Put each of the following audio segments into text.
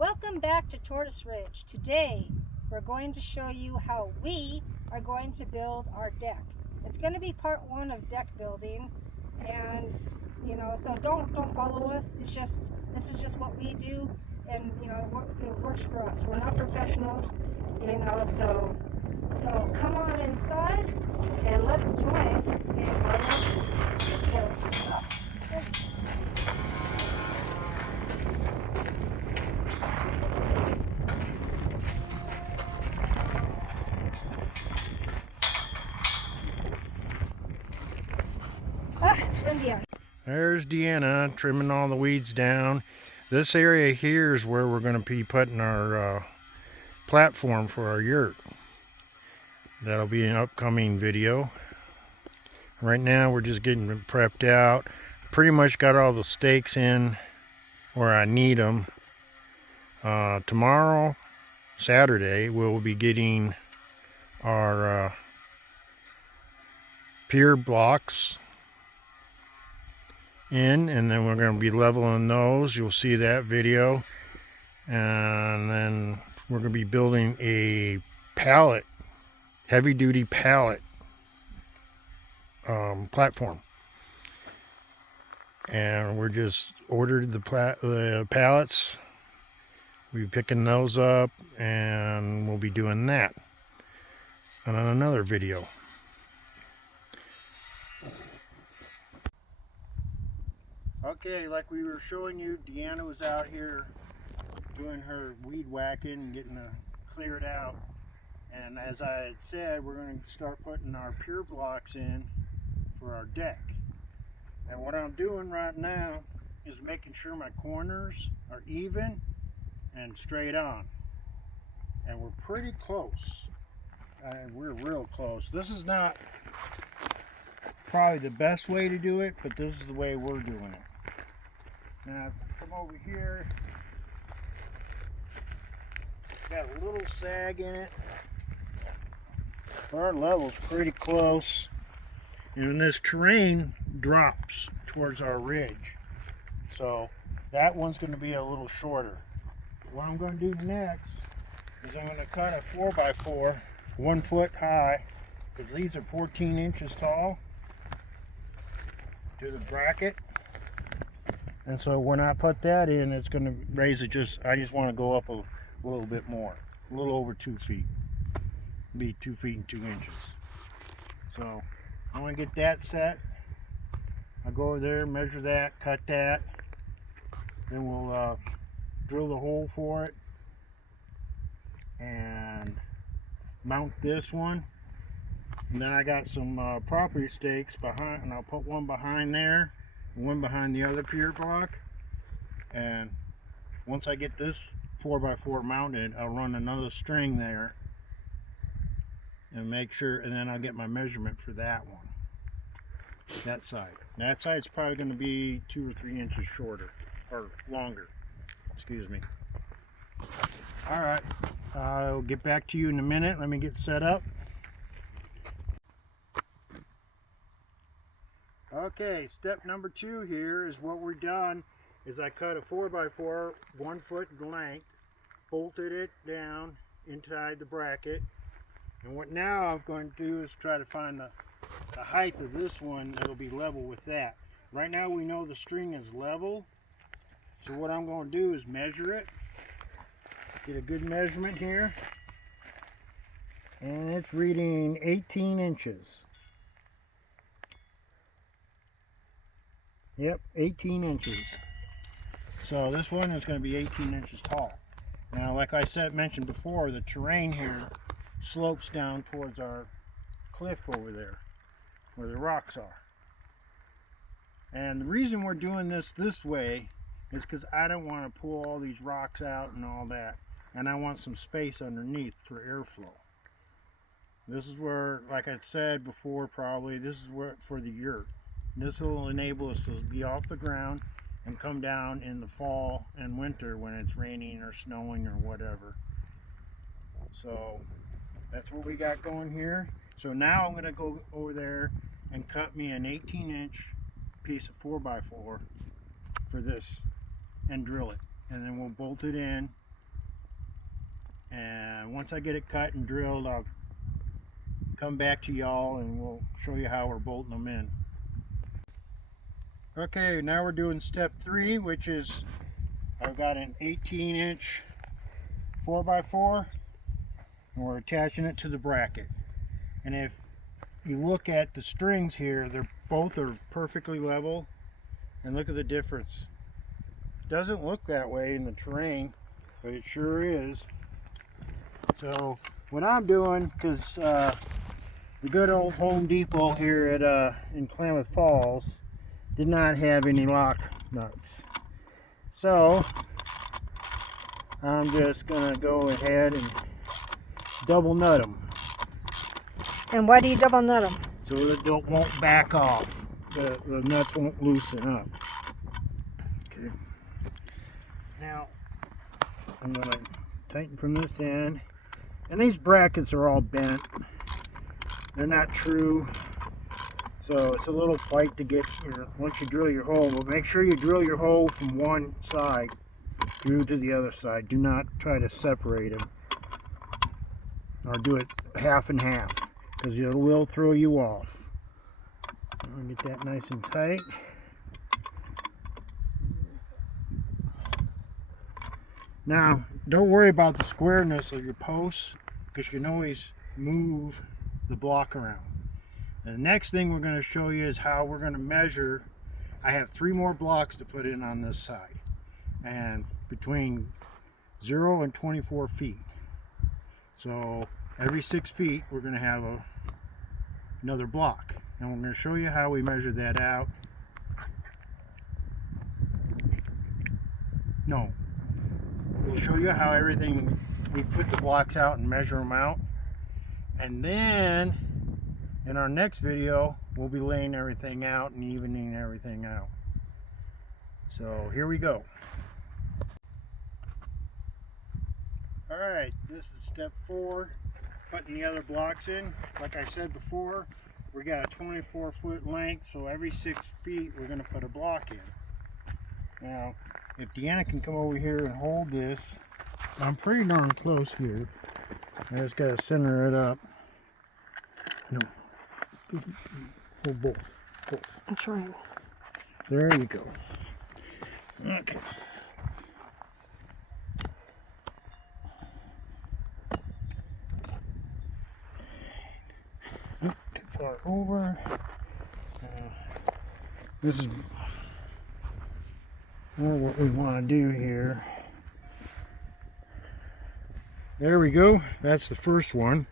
Welcome back to Tortoise Ridge. Today we're going to show you how we are going to build our deck. It's going to be part one of deck building, and so don't follow us. This is just what we do, and it works for us. We're not professionals, so come on inside and let's join in our stuff. It's windy out. There's Deanna trimming all the weeds down. This area here is where we're going to be putting our platform for our yurt. That'll be an upcoming video. Right now we're just getting prepped out. Pretty much got all the stakes in where I need them. Tomorrow, Saturday, we'll be getting our pier blocks in, and then we're going to be leveling those. You'll see that video, and then we're going to be building a pallet, heavy-duty pallet platform, and we're just ordered the pallets. We'll be picking those up, and we'll be doing that on another video. Okay, like we were showing you, Deanna was out here doing her weed whacking and getting cleared out. And as I had said, we're going to start putting our pier blocks in for our deck. And what I'm doing right now is making sure my corners are even and straight on. And we're pretty close. We're real close. This is not probably the best way to do it, but this is the way we're doing it. Now, come over here. Got a little sag in it. Our level's pretty close. And this terrain drops towards our ridge. So that one's going to be a little shorter. What I'm going to do next is I'm going to cut a 4x4 1 foot high, because these are 14 inches tall, to the bracket. And so when I put that in, it's going to raise it I just want to go up a little bit more, a little over 2 feet. Be 2 feet and 2 inches. So I want to get that set. I'll go over there, measure that, cut that. Then we'll drill the hole for it and mount this one. And then I got some property stakes behind, and I'll put one behind there, one behind the other pier block. And once I get this 4x4 mounted, I'll run another string there and make sure, and then I'll get my measurement for that one. That side. That side's probably going to be 2 or 3 inches shorter, or longer. Excuse me. Alright, I'll get back to you in a minute. Let me get set up. Okay, step number 2 here is what we're done. Is I cut a 4x4 1 foot length, bolted it down inside the bracket, and what now I'm going to do is try to find the height of this one that'll be level with that. Right now we know the string is level, so what I'm going to do is measure it, get a good measurement here, and it's reading 18 inches. Yep, 18 inches. So this one is going to be 18 inches tall. Now, like I mentioned before, the terrain here slopes down towards our cliff over there, where the rocks are. And the reason we're doing this way is because I don't want to pull all these rocks out and all that. And I want some space underneath for airflow. This is where, like I said before, probably, this is where for the yurt. This will enable us to be off the ground and come down in the fall and winter when it's raining or snowing or whatever. So that's what we got going here. So now I'm going to go over there and cut me an 18-inch piece of 4x4 for this and drill it. And then we'll bolt it in And once I get it cut and drilled, I'll come back to y'all and we'll show you how we're bolting them in. Okay, now we're doing step 3, which is I've got an 18-inch 4x4 and we're attaching it to the bracket. And if you look at the strings here, both are perfectly level, and look at the difference. It doesn't look that way in the terrain, but it sure is. So what I'm doing, because the good old Home Depot here at in Klamath Falls did not have any lock nuts, so I'm just gonna go ahead and double nut them. And why do you double nut them? So that they won't back off. The nuts won't loosen up. Okay. Now I'm gonna tighten from this end. And these brackets are all bent. They're not true. So it's a little fight to get once you drill your hole. But make sure you drill your hole from one side through to the other side. Do not try to separate them. Or do it half and half, because it will throw you off. I'll get that nice and tight. Now, don't worry about the squareness of your posts, because you can always move the block around. And the next thing we're going to show you is how we're going to measure. I have 3 more blocks to put in on this side, and between 0 and 24 feet. So every 6 feet we're going to have another block, and we're going to show you how we measure that out. No, we'll show you how everything, we put the blocks out and measure them out, and then in our next video we'll be laying everything out and evening everything out. So here we go. Alright, this is step 4, putting the other blocks in. Like I said before, we got a 24-foot length, so every 6 feet we're going to put a block in. Now, if Deanna can come over here and hold this, I'm pretty darn close here. I just got to center it up. No, hold both. I'm trying. There you go. Okay. Too far over. This is more what we want to do here. There we go. That's the first one.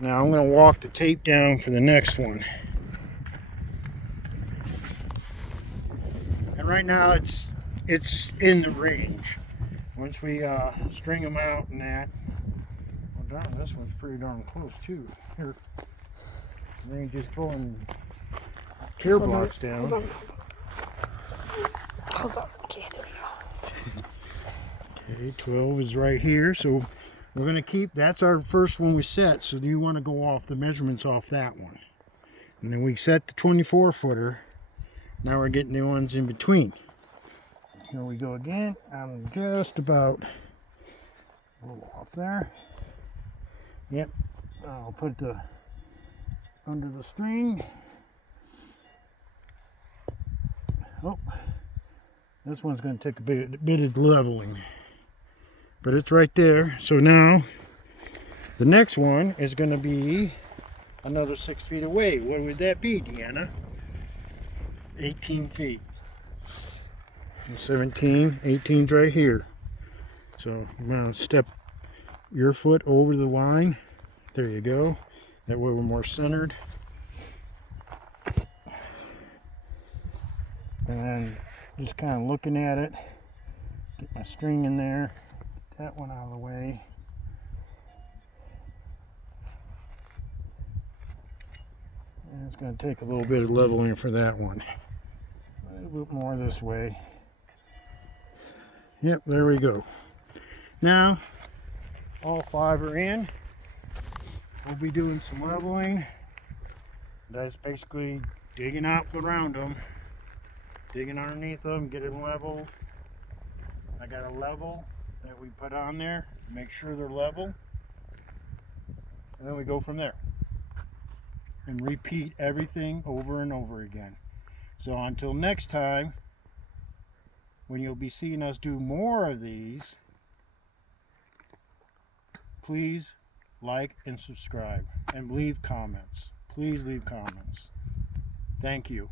Now I'm going to walk the tape down for the next one. And right now it's in the range. Once we string them out and that, well, darn, this one's pretty darn close too. Here, then you just throwing clear blocks down. Hold on. Okay, there we go. Okay, 12 is right here, so we're going to keep, that's our first one we set, so you want to go off the measurements off that one. And then we set the 24-footer. Now we're getting the ones in between. Here we go again. I'm just about a little off there. Yep, I'll put the under the string. Oh, this one's going to take a bit of leveling, but it's right there. So now the next one is going to be another 6 feet away. What would that be, Deanna? 18 feet. 17, 18's right here. So I'm going to step your foot over the line. There you go. That way we're more centered. And then just kind of looking at it, get my string in there, get that one out of the way. And it's going to take a little bit of leveling for that one. A little bit more this way. Yep, there we go. Now, all 5 are in. We'll be doing some leveling. That's basically digging out around them. Digging underneath them, get it level. I got a level that we put on there, make sure they're level, and then we go from there and repeat everything over and over again. So until next time, when you'll be seeing us do more of these, please like and subscribe and leave comments. Please leave comments. Thank you.